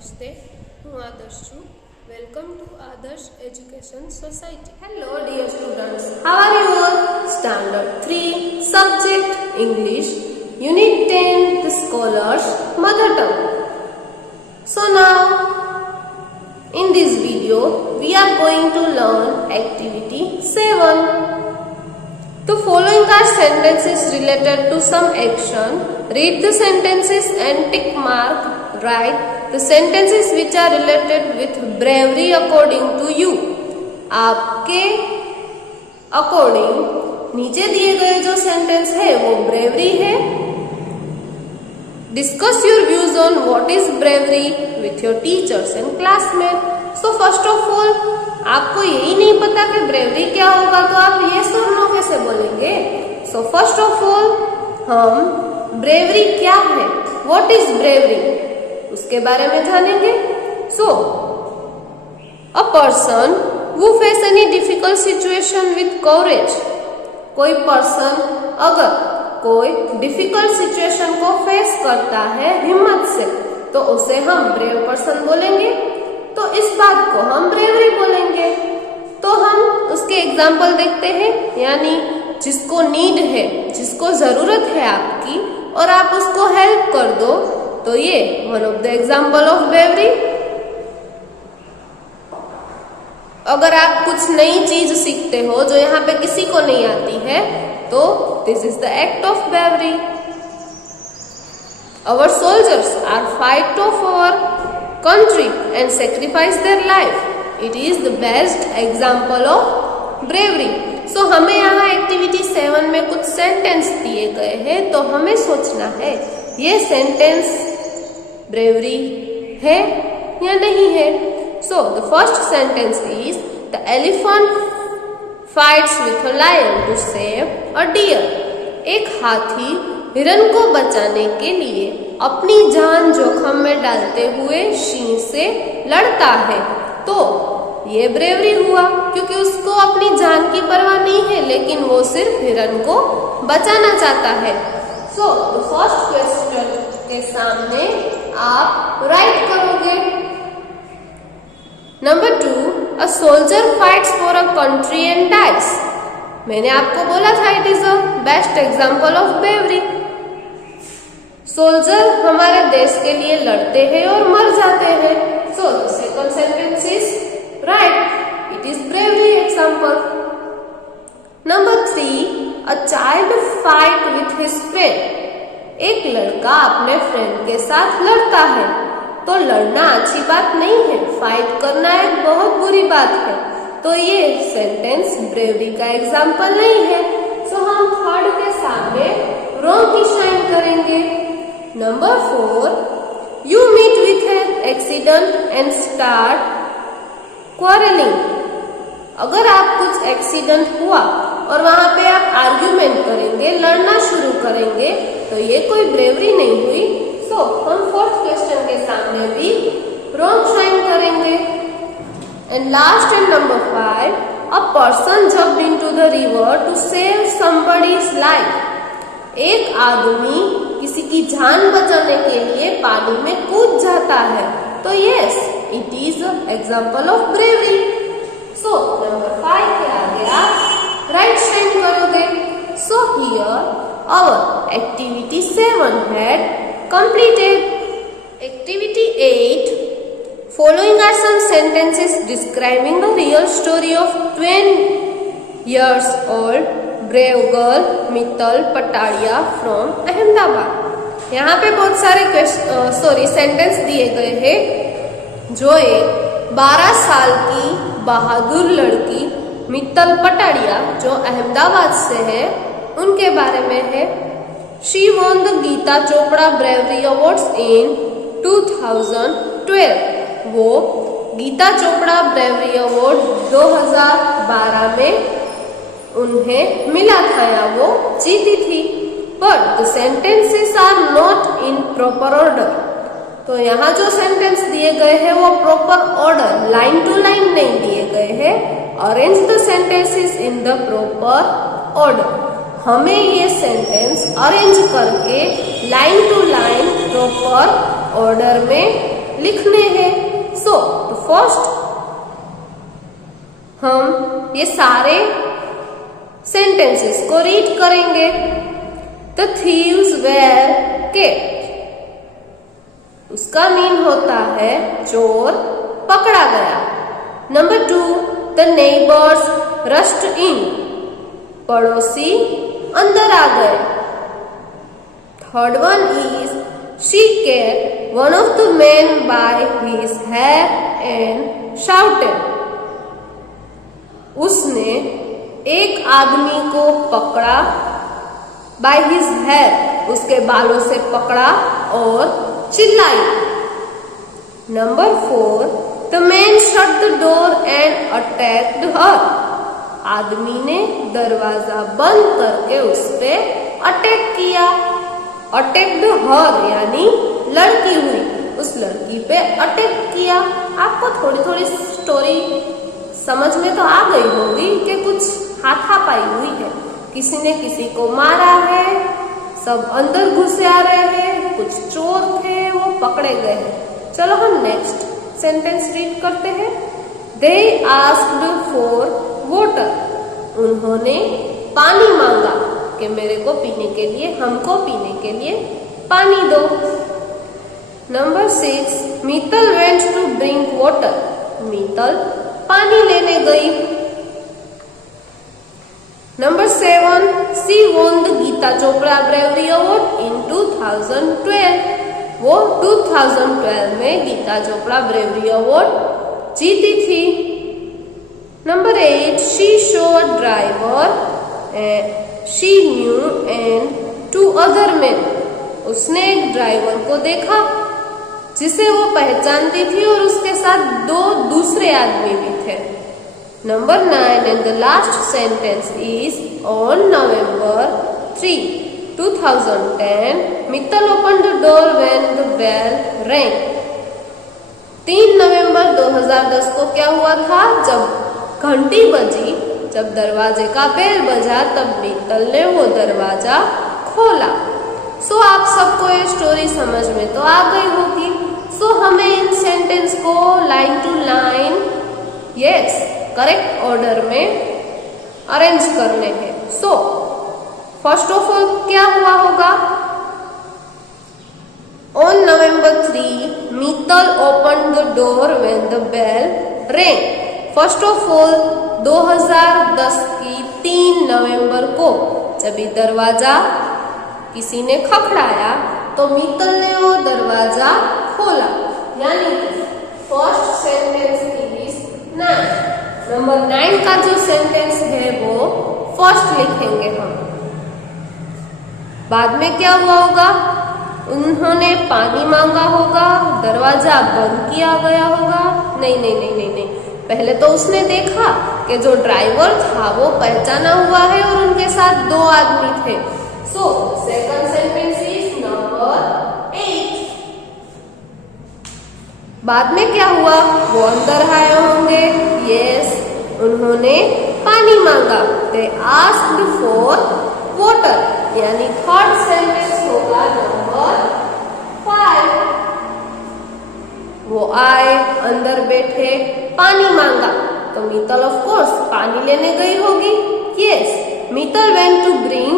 નમસ્તે, હું આદર્શ છું. Welcome to Adarsh education society. Hello dear students, how are you all? Standard 3 subject English, unit 10 the scholars mother tongue. So now in this video we are going to learn activity 7. The following are sentences related to some action. Read the sentences and tick mark. Write the sentences which are related with bravery according to you. आपके according नीचे दिए गए जो sentence है वो bravery है. Discuss your views on what is bravery with your teachers and classmates. So first of all, आपको यही नहीं पता कि ब्रेवरी क्या होगा तो आप yes और no कैसे बोलेंगे? So first of all, हम ब्रेवरी क्या है, what is bravery, उसके बारे में जानेंगे. So a person who face any difficult situation with courage. कोई पर्सन अगर कोई डिफिकल्ट सिचुएशन को फेस करता है हिम्मत से तो उसे हम ब्रेव पर्सन बोलेंगे. तो इस बात को हम ब्रेवरी बोलेंगे. तो हम उसके एग्जाम्पल देखते हैं, यानी जिसको नीड है, जिसको जरूरत है आपकी और आप उसको हेल्प कर दो, तो ये one of the example of bravery. अगर आप कुछ नई चीज सीखते हो जो यहाँ पे किसी को नहीं आती है तो this is the act of bravery. Our soldiers are fight of our country and sacrifice their life. It is the best example of bravery. So हमें यहाँ एक्टिविटी 7 में कुछ सेंटेंस दिए गए हैं, तो हमें सोचना है ये सेंटेंस ब्रेवरी है या नहीं है. So the first sentence is the elephant fights with a lion to save a deer. एक हाथी हिरन को बचाने के लिए अपनी जान जोखिम में डालते हुए सिंह से लड़ता है. तो ये ब्रेवरी हुआ क्योंकि उसको अपनी जान की परवाह नहीं है, लेकिन वो सिर्फ हिरन को बचाना चाहता है. सो द फर्स्ट क्वेश्चन के सामने आप राइट करोगे. Number 2, a soldier fights for a country and dies. मैंने आपको बोला था it is a best example of bravery. Soldier हमारे देश के लिए लड़ते हैं और मर जाते हैं. So the second sentence is right, it is bravery example. Number 3, a child fight with his friend. एक लड़का अपने फ्रेंड के साथ लड़ता है. तो लड़ना अच्छी बात नहीं है, फाइट करना एक बहुत बुरी बात है. तो ये सेंटेंस ब्रेवरी का एग्जाम्पल नहीं है. सो हम थर्ड के सामने रॉन्ग की साइन करेंगे. Number 4, you meet with an accident and start quarreling. अगर आप कुछ एक्सीडेंट हुआ और वहां पे आप आर्ग्यूमेंट करेंगे, लड़ना शुरू करेंगे, तो ये कोई ब्रेवरी नहीं हुई. तो हम फोर्थ क्वेश्चन के सामने भी रॉन्ग साइन करेंगे. And last and number 5, a person jumped into the river to save somebody's life. एक आदमी किसी की जान बचाने के लिए पानी में कूद जाता है. तो yes, it is example of bravery. So number 5 के आगे आप राइट साइन करोगे. So here our activity 7 had completed. Activity 8. Following are some sentences describing the real story of 20 years old brave girl Mittal Patadia from Ahmedabad. यहाँ पे बहुत सारे sentence दिए गए हैं जो एक 12 साल की बहादुर लड़की मित्तल पटाड़िया जो अहमदाबाद से है उनके बारे में है. She won the Geeta Chopra Bravery Awards in 2012. वो गीता चोपड़ा ब्रेवरी अवार्ड 2012 में उन्हें मिला था या वो जीती थी. But the sentences are not in proper order. तो यहाँ जो सेंटेंस दिए गए हैं वो proper order, line to line नहीं दिए गए हैं. Arrange the sentences in the proper order. हमें ये सेंटेंस अरेंज करके line to line proper order में लिखने हैं। सो तो फर्स्ट हम ये सारे सेंटेंसेस को रीड करेंगे। द थीव्स वेर केप्ट, उसका मीन होता है चोर पकड़ा गया। Number 2, the neighbours rushed in, पड़ोसी अंदर आ गए। Third one is she kept one of the man by his hair and shouted, उसने एक आदमी को पकड़ा, बाय हिज हेयर, उसके बालों से पकड़ा और चिल्लाई। Number 4, the man shut the door and attacked her, आदमी ने दरवाजा बंद करके उस पे अटैक किया। अटैक्ड हर यानी लड़की हुई, उस लड़की पे अटैक किया। आपको थोड़ी थोड़ी स्टोरी समझ में तो आ गई होगी कि कुछ हाथापाई हुई है, किसी ने किसी को मारा है, सब अंदर घुसे आ रहे हैं, कुछ चोर थे वो पकड़े गए। चलो हम नेक्स्ट सेंटेंस रीड करते हैं। दे आस्क्ड फॉर वाटर, उन्होंने पानी मांगा कि मेरे को पीने के लिए, हमको पीने के लिए पानी दो। Number 6, Meetal went to drink water, Meetal पानी लेने गई। Number 7, she won the Geeta Chopra bravery award in 2012, वो 2012 में गीता चोपड़ा ब्रेवरी अवार्ड जीती थी। Number 8, she show a driver she knew and 2 other man, उसने एक ड्राइवर को देखा जिसे वो पहचानती थी और उसके साथ 2 दूसरे आदमी भी थे। Number 9 and the last sentence is on November 3, 2010 Mittal open the door when the bell rang. 3 नवंबर 2010 को क्या हुआ था? जब घंटी बजी, जब दरवाजे का बेल बजा, तब मित्तल ने वो दरवाजा खोला। सो आप सबको ये स्टोरी समझ में तो आ गई होगी। सो हमें इन सेंटेंस को line to line correct order में अरेंज करने हैं। सो फर्स्ट ऑफ ऑल क्या हुआ होगा? On November 3, Mittal open the door when the bell rang. First of all 2010 की 3 नवंबर को जब ये दरवाजा किसी ने खखड़ाया तो मित्तल ने वो दरवाजा खोला, यानी फर्स्ट सेंटेंस इज 9। नंबर 9 का जो सेंटेंस है वो फर्स्ट लिखेंगे हम। बाद में क्या हुआ होगा? उन्होंने पानी मांगा होगा, दरवाजा बंद किया गया होगा। नहीं नहीं नहीं नहीं नहीं, पहले तो उसने देखा कि जो ड्राइवर था वो पहचाना हुआ है और उनके साथ 2 आदमी थे। So second sentence is number 8। बाद में क्या हुआ? वो अंदर आए होंगे। यस, उन्होंने पानी मांगा। दे आस्क्ड फॉर वाटर, यानी थर्ड सेंटेंस होगा नंबर 5। वो आए, अंदर बैठे, पानी मांगा, तो मित्तल ऑफ कोर्स पानी लेने गई होगी। Yes, Mittal went to bring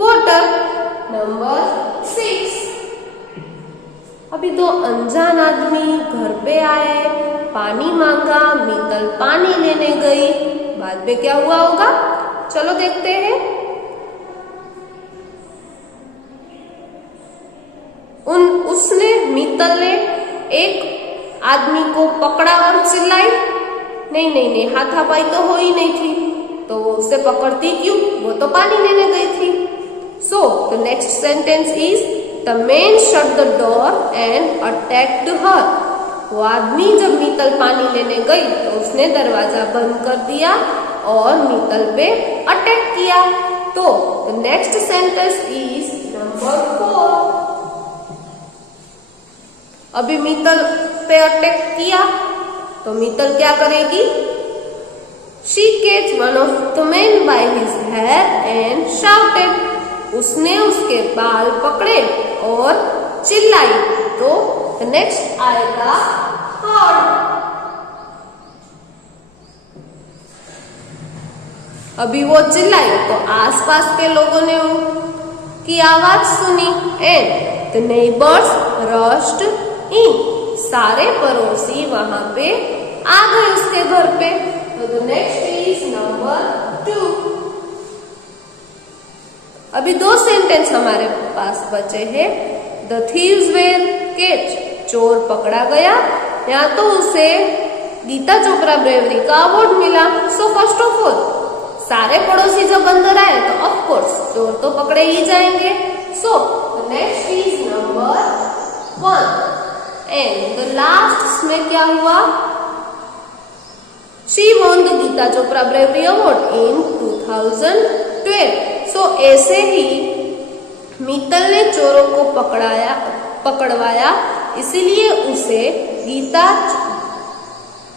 water. Number 6, अभी 2 अनजान आदमी घर पे आए, पानी मांगा, मित्तल पानी लेने गई। बाद में क्या हुआ होगा? चलो देखते हैं। उसने मित्तल ने एक आदमी को पकड़ा और चिल्लाई। नहीं नहीं नहीं, हाथापाई तो हो ही नहीं थी, तो उसे पकड़ती क्यों? वो तो पानी लेने गई थी। So the next sentence is the man shut the door and attacked her. वो आदमी जब मित्तल पानी लेने गई तो उसने दरवाजा बंद कर दिया और मित्तल पे अटैक किया। तो the next sentence is number 4। अभी मित्तल पे अटैक किया तो मित्तल क्या करेगी? She catch one of the man by his hair and shouted. उसने उसके बाल पकड़े और चिल्लाई। तो तो नेक्स्ट आएगा हॉर्न। अभी वो चिल्लाई तो आसपास के लोगों ने उनकी आवाज सुनी एंड द नेबर्स रश्ड इन। सारे पड़ोसी वहां पे आ गए उसके घर पे। तो द नेक्स्ट इज नंबर 2। अभी 2 सेंटेंस हमारे पास बचे हैं। द थीव्स वेर केच, चोर पकड़ा गया, या तो उसे गीता चोपड़ा ब्रेवरी का अवार्ड मिला। सो फर्स्ट ऑफ ऑल सारे पड़ोसी जब अंदर आए तो ऑफ कोर्स चोर तो पकड़े ही जाएंगे। So the next is number 1 and the last में क्या हुआ? She won the Geeta Chopra bravery award in 2012। So ऐसे ही मित्तल ने चोरों को पकड़वाया, इसीलिए उसे गीता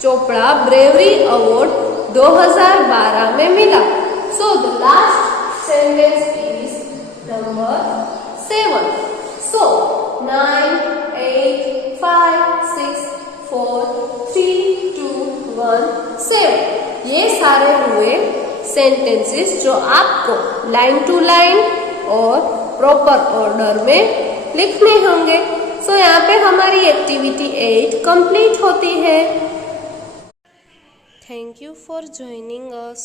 चोपड़ा ब्रेवरी अवार्ड 2012 में मिला। So the last sentence is number 7। सो 9, 8, 5, 6, 4, 3, 2, 1, 7 ये सारे हुए सेंटेंसेस जो आपको लाइन टू लाइन और प्रॉपर ऑर्डर में लिखने होंगे। सो यहाँ पे हमारी एक्टिविटी 8 कंप्लीट होती है। Thank you for joining us.